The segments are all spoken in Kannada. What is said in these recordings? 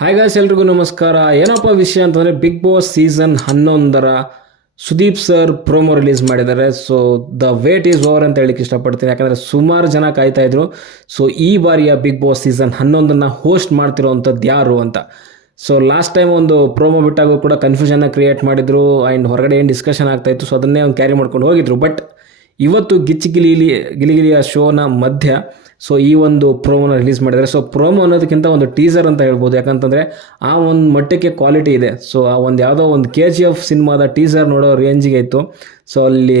ಹಾಯ್ ಗಾಯ್ಸ್, ಎಲ್ರಿಗೂ ನಮಸ್ಕಾರ. ಏನಪ್ಪ ವಿಷಯ ಅಂತಂದರೆ ಬಿಗ್ ಬಾಸ್ ಸೀಸನ್ 11ರ ಸುದೀಪ್ ಸರ್ ಪ್ರೋಮೋ ರಿಲೀಸ್ ಮಾಡಿದ್ದಾರೆ. So the wait is over ಅಂತ ಹೇಳಿಕ್ಕೆ ಇಷ್ಟಪಡ್ತೀನಿ, ಯಾಕಂದರೆ ಸುಮಾರು ಜನ ಕಾಯ್ತಾ ಇದ್ರು. ಸೊ ಈ ಬಾರಿಯ ಬಿಗ್ ಬಾಸ್ ಸೀಸನ್ 11ನ್ನು ಹೋಸ್ಟ್ ಮಾಡ್ತಿರೋವಂಥದ್ದು ಯಾರು ಅಂತ. ಸೊ ಲಾಸ್ಟ್ ಟೈಮ್ ಒಂದು ಪ್ರೋಮೋ ಬಿಟ್ಟಾಗೂ ಕೂಡ ಕನ್ಫ್ಯೂಷನ್ನ ಕ್ರಿಯೇಟ್ ಮಾಡಿದ್ರು ಆ್ಯಂಡ್ ಹೊರಗಡೆ ಏನು ಡಿಸ್ಕಷನ್ ಆಗ್ತಾಯಿತ್ತು, ಸೊ ಅದನ್ನೇ ಒಂದು ಕ್ಯಾರಿ ಮಾಡ್ಕೊಂಡು ಹೋಗಿದ್ರು. ಬಟ್ ಇವತ್ತು ಗಿಲಿಗಿಲಿಯ ಶೋನ ಮಧ್ಯ ಸೊ ಈ ಒಂದು ಪ್ರೋಮೋನ ರಿಲೀಸ್ ಮಾಡಿದ್ದಾರೆ. ಸೊ ಪ್ರೋಮೋ ಅನ್ನೋದಕ್ಕಿಂತ ಒಂದು ಟೀಸರ್ ಅಂತ ಹೇಳ್ಬೋದು, ಯಾಕಂತಂದರೆ ಆ ಒಂದು ಮಟ್ಟಕ್ಕೆ ಕ್ವಾಲಿಟಿ ಇದೆ. ಸೊ ಆ ಒಂದು ಯಾವುದೋ ಒಂದು KGF ಸಿನಿಮಾದ ಟೀಸರ್ ನೋಡೋ ರೇಂಜಿಗೆ ಇತ್ತು. ಸೊ ಅಲ್ಲಿ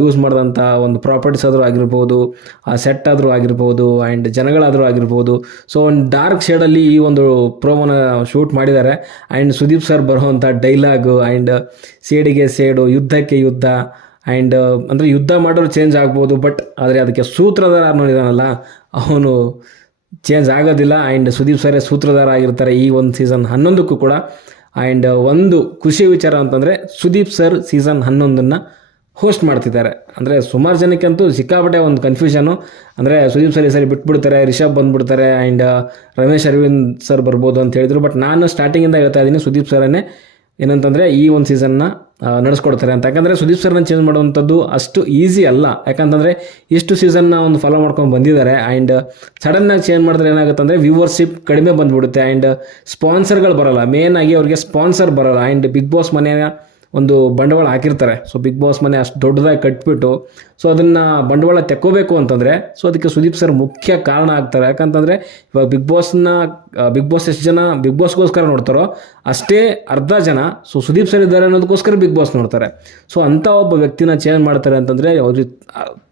ಯೂಸ್ ಮಾಡಿದಂಥ ಒಂದು ಪ್ರಾಪರ್ಟೀಸ್ ಆದರೂ ಆಗಿರ್ಬೋದು, ಆ ಸೆಟ್ ಆದರೂ ಆಗಿರ್ಬೋದು ಆ್ಯಂಡ್ ಜನಗಳಾದರೂ ಆಗಿರ್ಬೋದು. ಸೊ ಒಂದು ಡಾರ್ಕ್ ಶೇಡಲ್ಲಿ ಈ ಒಂದು ಪ್ರೋಮೋನ ಶೂಟ್ ಮಾಡಿದ್ದಾರೆ. ಆ್ಯಂಡ್ ಸುದೀಪ್ ಸರ್ ಬರುವಂಥ ಡೈಲಾಗು ಆ್ಯಂಡ್ ಸೇಡಿಗೆ ಸೇಡು, ಯುದ್ಧಕ್ಕೆ ಯುದ್ಧ ಆ್ಯಂಡ್ ಅಂದರೆ ಯುದ್ಧ ಮಾಡೋರು ಚೇಂಜ್ ಆಗ್ಬೋದು, ಬಟ್ ಆದರೆ ಅದಕ್ಕೆ ಸೂತ್ರಧಾರ ಅನ್ನೋದಿದಾನಲ್ಲ ಅವನು ಚೇಂಜ್ ಆಗೋದಿಲ್ಲ. ಆ್ಯಂಡ್ ಸುದೀಪ್ ಸರೇ ಸೂತ್ರಧಾರ ಆಗಿರ್ತಾರೆ ಈ ಒಂದು ಸೀಸನ್ 11ಕ್ಕೂ ಕೂಡ. ಆ್ಯಂಡ್ ಒಂದು ಖುಷಿ ವಿಚಾರ ಅಂತಂದರೆ ಸುದೀಪ್ ಸರ್ ಸೀಸನ್ 11ನ್ನು ಹೋಸ್ಟ್ ಮಾಡ್ತಿದ್ದಾರೆ. ಅಂದರೆ ಸುಮಾರು ಜನಕ್ಕಂತೂ ಸಿಕ್ಕಾಪಟ್ಟೆ ಒಂದು ಕನ್ಫ್ಯೂಷನು. ಅಂದರೆ ಸುದೀಪ್ ಸರ್ ಈ ಸರಿ ಬಿಟ್ಬಿಡ್ತಾರೆ, ರಿಷಬ್ ಬಂದುಬಿಡ್ತಾರೆ ಆ್ಯಂಡ್ ರಮೇಶ್ ಅರವಿಂದ್ ಸರ್ ಬರ್ಬೋದು ಅಂತ ಹೇಳಿದರು. ಬಟ್ ನಾನು ಸ್ಟಾರ್ಟಿಂಗಿಂದ ಹೇಳ್ತಾ ಇದ್ದೀನಿ ಸುದೀಪ್ ಸರನ್ನೇ ಏನಂತಂದರೆ ಈ ಒಂದು ಸೀಸನ್ನ ನಡೆಸ್ಕೊಡ್ತಾರೆ ಅಂತ. ಯಾಕಂದರೆ ಸುದೀಪ್ ಸರ್ನ ಚೇಂಜ್ ಮಾಡುವಂಥದ್ದು ಅಷ್ಟು ಈಸಿ ಅಲ್ಲ, ಯಾಕಂತಂದರೆ ಇಷ್ಟು ಸೀಸನ್ನ ಒಂದು ಫಾಲೋ ಮಾಡ್ಕೊಂಡು ಬಂದಿದ್ದಾರೆ. ಆ್ಯಂಡ್ ಸಡನ್ನಾಗಿ ಚೇಂಜ್ ಮಾಡಿದ್ರೆ ಏನಾಗುತ್ತೆ ಅಂದರೆ ವ್ಯೂವರ್ಶಿಪ್ ಕಡಿಮೆ ಬಂದುಬಿಡುತ್ತೆ ಆ್ಯಂಡ್ ಸ್ಪಾನ್ಸರ್ಗಳು ಬರೋಲ್ಲ. ಮೇನ್ ಆಗಿ ಅವ್ರಿಗೆ ಸ್ಪಾನ್ಸರ್ ಬರೋಲ್ಲ. ಆ್ಯಂಡ್ ಬಿಗ್ ಬಾಸ್ ಮನೆಯ ಒಂದು ಬಂಡವಾಳ ಹಾಕಿರ್ತಾರೆ. ಸೊ ಬಿಗ್ ಬಾಸ್ ಮನೆ ಅಷ್ಟು ದೊಡ್ಡದಾಗಿ ಕಟ್ಬಿಟ್ಟು ಸೊ ಅದನ್ನು ಬಂಡವಾಳ ತೆಕ್ಕೋಬೇಕು ಅಂತಂದರೆ ಸೊ ಅದಕ್ಕೆ ಸುದೀಪ್ ಸರ್ ಮುಖ್ಯ ಕಾರಣ ಆಗ್ತಾರೆ. ಯಾಕಂತಂದರೆ ಇವಾಗ ಬಿಗ್ ಬಾಸ್ ಎಷ್ಟು ಜನ ಬಿಗ್ ಬಾಸ್ಗೋಸ್ಕರ ನೋಡ್ತಾರೋ ಅಷ್ಟೇ ಅರ್ಧ ಜನ ಸೊ ಸುದೀಪ್ ಸರ್ ಇದ್ದಾರೆ ಅನ್ನೋದಕ್ಕೋಸ್ಕರ ಬಿಗ್ ಬಾಸ್ ನೋಡ್ತಾರೆ. ಸೊ ಅಂಥ ಒಬ್ಬ ವ್ಯಕ್ತಿನ ಚೇಂಜ್ ಮಾಡ್ತಾರೆ ಅಂತಂದರೆ ಅವ್ರಿಗೆ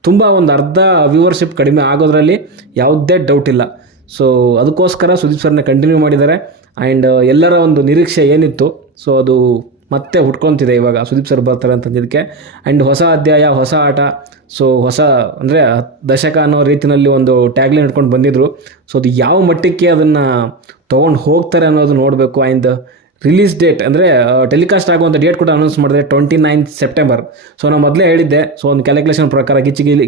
ತುಂಬ ಒಂದು ಅರ್ಧ ವ್ಯೂವರ್ಶಿಪ್ ಕಡಿಮೆ ಆಗೋದ್ರಲ್ಲಿ ಯಾವುದೇ ಡೌಟ್ ಇಲ್ಲ. ಸೊ ಅದಕ್ಕೋಸ್ಕರ ಸುದೀಪ್ ಸರ್ನ ಕಂಟಿನ್ಯೂ ಮಾಡಿದ್ದಾರೆ. ಆ್ಯಂಡ್ ಎಲ್ಲರ ಒಂದು ನಿರೀಕ್ಷೆ ಏನಿತ್ತು ಸೊ ಅದು ಮತ್ತೆ ಹುಟ್ಕೊತಿದೆ ಇವಾಗ ಸುದೀಪ್ ಸರ್ ಬರ್ತಾರೆ ಅಂತಂದಿದ್ದಕ್ಕೆ. ಆ್ಯಂಡ್ ಹೊಸ ಅಧ್ಯಾಯ, ಹೊಸ ಆಟ, ಸೊ ಹೊಸ ಅಂದರೆ ದಶಕ ಅನ್ನೋ ರೀತಿಯಲ್ಲಿ ಒಂದು ಟ್ಯಾಗ್ಲೈನ್ ಇಟ್ಕೊಂಡು ಬಂದಿದ್ದರು. ಸೊ ಅದು ಯಾವ ಮಟ್ಟಕ್ಕೆ ಅದನ್ನು ತೊಗೊಂಡು ಹೋಗ್ತಾರೆ ಅನ್ನೋದು ನೋಡಬೇಕು. ಆ್ಯಂಡ್ ರಿಲೀಸ್ ಡೇಟ್ ಅಂದರೆ ಟೆಲಿಕಾಸ್ಟ್ ಆಗುವಂಥ ಡೇಟ್ ಕೂಡ ಅನೌನ್ಸ್ ಮಾಡಿದೆ 29 ಸೆಪ್ಟೆಂಬರ್. ಸೊ ನಾನು ಮೊದಲೇ ಹೇಳಿದ್ದೆ, ಸೊ ಒಂದು ಕ್ಯಾಲ್ಕುಲೇಷನ್ ಪ್ರಕಾರ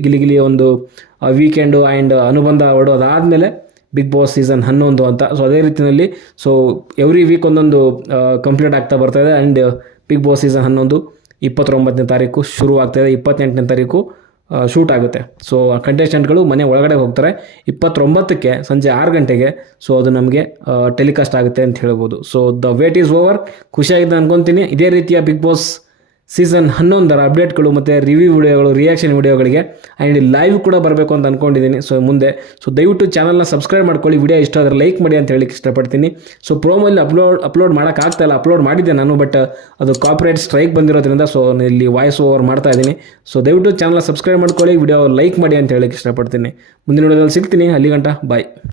ಗಿಲಿಗಿಲಿ ಒಂದು ವೀಕೆಂಡು ಆ್ಯಂಡ್ ಅನುಬಂಧ ಹೊರಡು ಅದಾದಮೇಲೆ ಬಿಗ್ ಬಾಸ್ ಸೀಸನ್ 11 ಅಂತ. ಸೊ ಅದೇ ರೀತಿಯಲ್ಲಿ ಸೊ ಎವ್ರಿ ವೀಕ್ ಒಂದೊಂದು ಕಂಪ್ಲೀಟ್ ಆಗ್ತಾ ಬರ್ತಾಯಿದೆ. ಆ್ಯಂಡ್ ಬಿಗ್ ಬಾಸ್ ಸೀಸನ್ 11 29ನೇ ತಾರೀಕು ಶುರು ಆಗ್ತಾಯಿದೆ, 28ನೇ ತಾರೀಕು ಶೂಟ್ ಆಗುತ್ತೆ. ಸೊ ಕಂಟೆಸ್ಟೆಂಟ್ಗಳು ಮನೆ ಒಳಗಡೆ ಹೋಗ್ತಾರೆ. 29ಕ್ಕೆ ಸಂಜೆ 6 ಗಂಟೆಗೆ ಸೊ ಅದು ನಮಗೆ ಟೆಲಿಕಾಸ್ಟ್ ಆಗುತ್ತೆ ಅಂತ ಹೇಳ್ಬೋದು. So the wait is over. ಖುಷಿಯಾಗಿದೆ ಅನ್ಕೊತೀನಿ. ಇದೇ ರೀತಿಯ ಬಿಗ್ ಬಾಸ್ ಸೀಸನ್ 11ರ ಅಪ್ಡೇಟ್ಗಳು ಮತ್ತು ರಿವ್ಯೂ ವಿಡಿಯೋಗಳು, ರಿಯಾಕ್ಷನ್ ವಿಡಿಯೋಗಳಿಗೆ ಆ್ಯಂಡ್ ಲೈವ್ ಕೂಡ ಬರಬೇಕು ಅಂತ ಅಂದ್ಕೊಂಡಿದ್ದೀನಿ ಸೊ ಮುಂದೆ. ಸೊ ದಯವಿಟ್ಟು ಚಾನಲ್ನ ಸಬ್ಸ್ಕ್ರೈಬ್ ಮಾಡ್ಕೊಳ್ಳಿ. ವಿಡಿಯೋ ಇಷ್ಟ ಆದರೆ ಲೈಕ್ ಮಾಡಿ ಅಂತ ಹೇಳಿಕ್ಕೆ ಇಷ್ಟಪಡ್ತೀನಿ. ಸೊ ಪ್ರೋಮಲ್ಲಿ ಅಪ್ಲೋಡ್ ಮಾಡೋಕ್ಕಾಗ್ತಾಯಿಲ್ಲ. ಅಪ್ಲೋಡ್ ಮಾಡಿದ್ದೆ ನಾನು, ಬಟ್ ಅದು ಕಾಪಿರೈಟ್ ಸ್ಟ್ರೈಕ್ ಬಂದಿರೋದ್ರಿಂದ ಸೊ ಇಲ್ಲಿ ವಾಯ್ಸ್ ಓವರ್ ಮಾಡ್ತಾ ಇದ್ದೀನಿ. ಸೊ ದಯವಿಟ್ಟು ಚಾನಲ್ನ ಸಬ್ಸ್ಕ್ರೈಬ್ ಮಾಡ್ಕೊಳ್ಳಿ, ವಿಡಿಯೋ ಲೈಕ್ ಮಾಡಿ ಅಂತ ಹೇಳಿಕ್ಕೆ ಇಷ್ಟಪಡ್ತೀನಿ. ಮುಂದಿನ ವಿಡಿಯೋದಲ್ಲಿ ಸಿಗ್ತೀನಿ. ಅಲ್ಲಿ ಗಂಟ ಬಾಯ್.